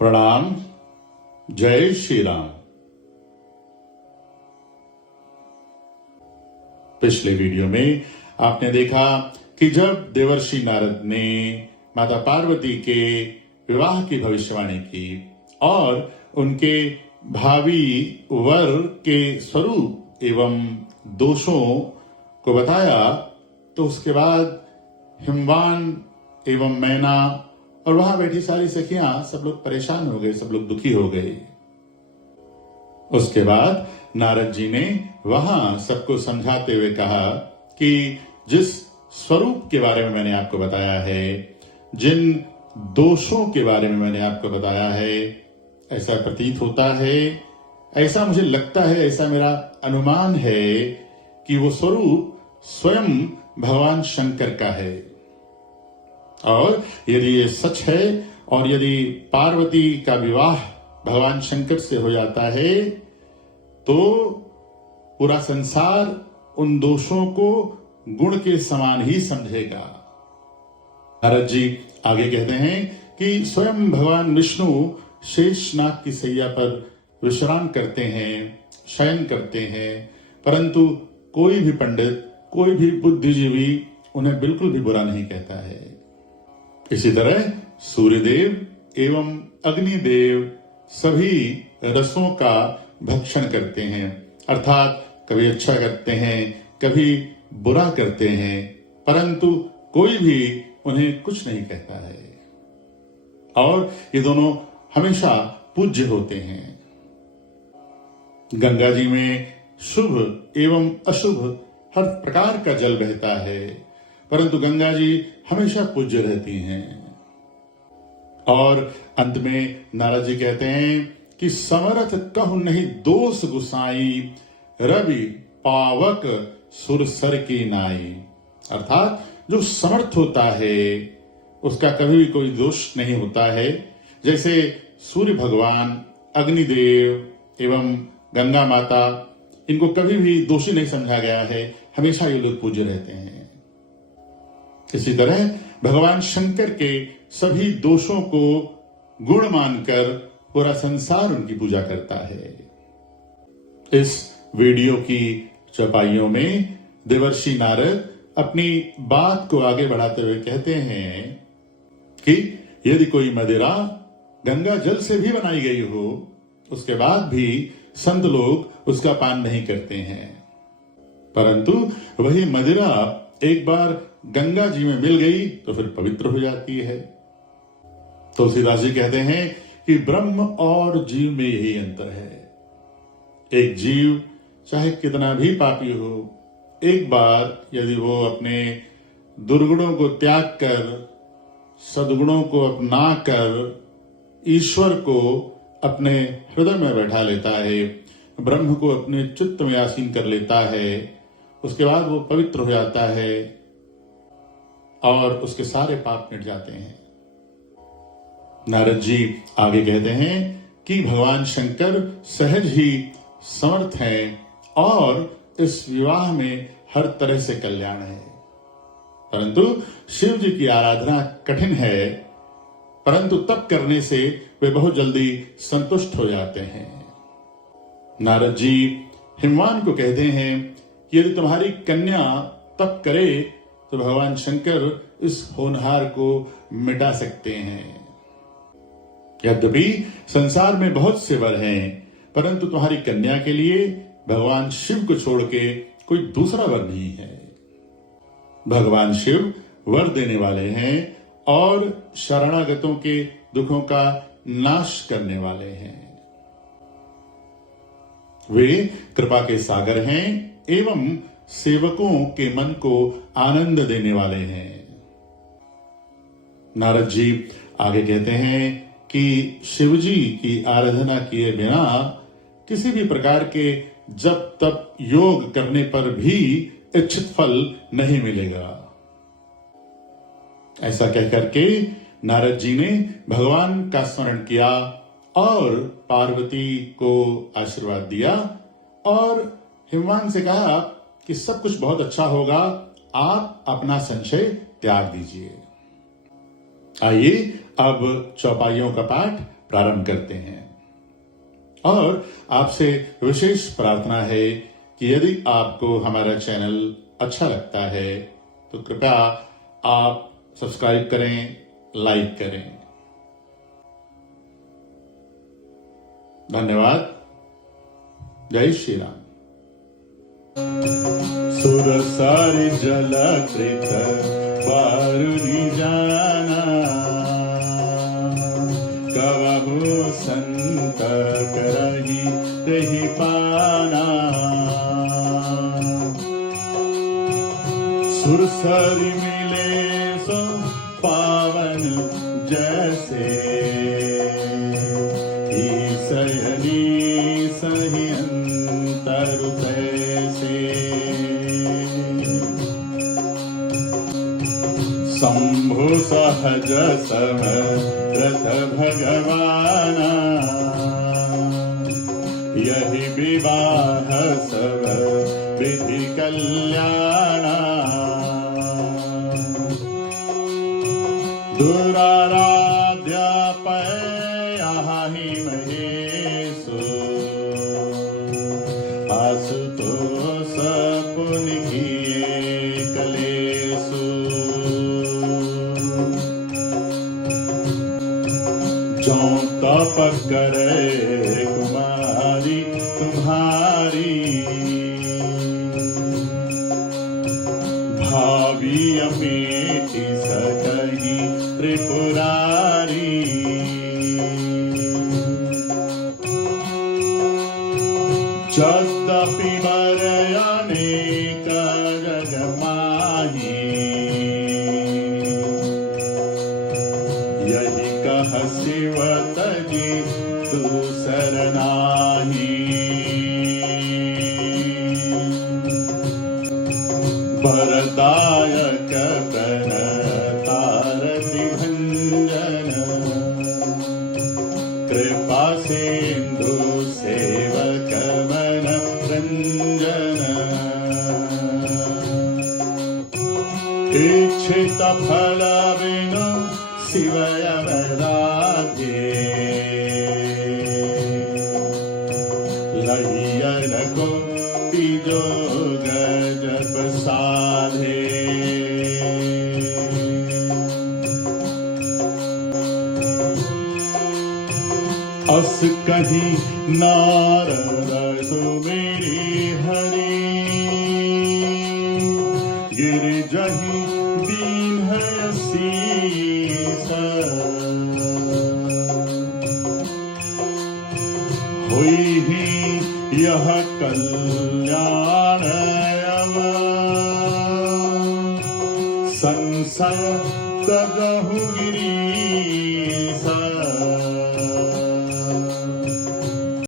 प्रणाम। जय श्री राम। पिछले वीडियो में आपने देखा कि जब देवर्षि नारद ने माता पार्वती के विवाह की भविष्यवाणी की और उनके भावी वर के स्वरूप एवं दोषों को बताया, तो उसके बाद हिमवान एवं मैना और वहां बैठी सारी सखियां सब लोग परेशान हो गए, सब लोग दुखी हो गए। उसके बाद नारद जी ने वहां सबको समझाते हुए कहा कि जिस स्वरूप के बारे में मैंने आपको बताया है, जिन दोषों के बारे में मैंने आपको बताया है, ऐसा प्रतीत होता है, ऐसा मुझे लगता है, ऐसा मेरा अनुमान है कि वो स्वरूप स्वयं भगवान शंकर का है। और यदि ये सच है और यदि पार्वती का विवाह भगवान शंकर से हो जाता है, तो पूरा संसार उन दोषों को गुण के समान ही समझेगा। नारद जी आगे कहते हैं कि स्वयं भगवान विष्णु शेषनाग की सैया पर विश्राम करते हैं, शयन करते हैं, परंतु कोई भी पंडित, कोई भी बुद्धिजीवी उन्हें बिल्कुल भी बुरा नहीं कहता है। इसी तरह सूर्यदेव एवं अग्निदेव सभी रसों का भक्षण करते हैं, अर्थात कभी अच्छा करते हैं, कभी बुरा करते हैं, परंतु कोई भी उन्हें कुछ नहीं कहता है। और ये दोनों हमेशा पूज्य होते हैं। गंगा जी में शुभ एवं अशुभ हर प्रकार का जल बहता है, परंतु गंगा जी हमेशा पूज्य रहती हैं। और अंत में नारद जी कहते हैं कि समर्थ कहु नहीं दोष गुसाई, रवि पावक सुरसर की नाई। अर्थात जो समर्थ होता है उसका कभी भी कोई दोष नहीं होता है। जैसे सूर्य भगवान, अग्निदेव एवं गंगा माता, इनको कभी भी दोषी नहीं समझा गया है, हमेशा ये लोग पूज्य रहते हैं। इसी तरह भगवान शंकर के सभी दोषों को गुण मानकर पूरा संसार उनकी पूजा करता है। इस वीडियो की चौपाइयों में देवर्षि नारद अपनी बात को आगे बढ़ाते हुए कहते हैं कि यदि कोई मदिरा गंगा जल से भी बनाई गई हो, उसके बाद भी संत लोग उसका पान नहीं करते हैं, परंतु वही मदिरा एक बार गंगा जी में मिल गई तो फिर पवित्र हो जाती है। तुलसीदास जी कहते हैं कि ब्रह्म और जीव में यही अंतर है। एक जीव चाहे कितना भी पापी हो, एक बार यदि वो अपने दुर्गुणों को त्याग कर सद्गुणों को अपना कर ईश्वर को अपने हृदय में बैठा लेता है, ब्रह्म को अपने चित्त में आसीन कर लेता है, उसके बाद वो पवित्र हो जाता है और उसके सारे पाप मिट जाते हैं। नारद जी आगे कहते हैं कि भगवान शंकर सहज ही समर्थ हैं और इस विवाह में हर तरह से कल्याण है, परंतु शिव जी की आराधना कठिन है, परंतु तप करने से वे बहुत जल्दी संतुष्ट हो जाते हैं। नारद जी हिमवान को कहते हैं कि यदि तुम्हारी कन्या तप करे तो भगवान शंकर इस होनहार को मिटा सकते हैं। यद्यपि संसार में बहुत से वर हैं, परंतु तुम्हारी कन्या के लिए भगवान शिव को छोड़ के कोई दूसरा वर नहीं है। भगवान शिव वर देने वाले हैं और शरणागतों के दुखों का नाश करने वाले हैं। वे कृपा के सागर हैं एवं सेवकों के मन को आनंद देने वाले हैं। नारद जी आगे कहते हैं कि शिवजी की आराधना किए बिना किसी भी प्रकार के जप तप योग करने पर भी इच्छित फल नहीं मिलेगा। ऐसा कहकर के नारद जी ने भगवान का स्मरण किया और पार्वती को आशीर्वाद दिया और हिमवान से कहा कि सब कुछ बहुत अच्छा होगा, आप अपना संशय त्याग दीजिए। आइए अब चौपाइयों का पाठ प्रारंभ करते हैं। और आपसे विशेष प्रार्थना है कि यदि आपको हमारा चैनल अच्छा लगता है तो कृपया आप सब्सक्राइब करें, लाइक करें। धन्यवाद। जय श्री राम। सुरसारि जल कृत बारुनि जाना, कवहु संत करहि रहि पाना। सुरसारि मिले सो पावन जैसे, ईसयनी सही अंतर तैसे। शंभु सहज समरथ भगवाना, यही विवाह सब विधि कल्याणा। दुराराध्य पयाहि महेशु, आशुतोष पुनि किए कलेशु। जौं तप करे कुमारी तुम्हारी, भावी अमेठी सकही त्रिपुरारी। यद्यपि वर अनेक जग माही, यही कह शिव तजी दूसर नाही। वरदायक प्रणतारति भंजन, कृपा सिंधु सेवक मन रंजन। इच्छित फल बिनु शिवय राधे, लहियर को जोग जप साधे। अस कहीं नारद सुमेरी हरि, गिर जहीं दीन है शीस। हुई ही यह कल्याण संसार तगहु गिरी।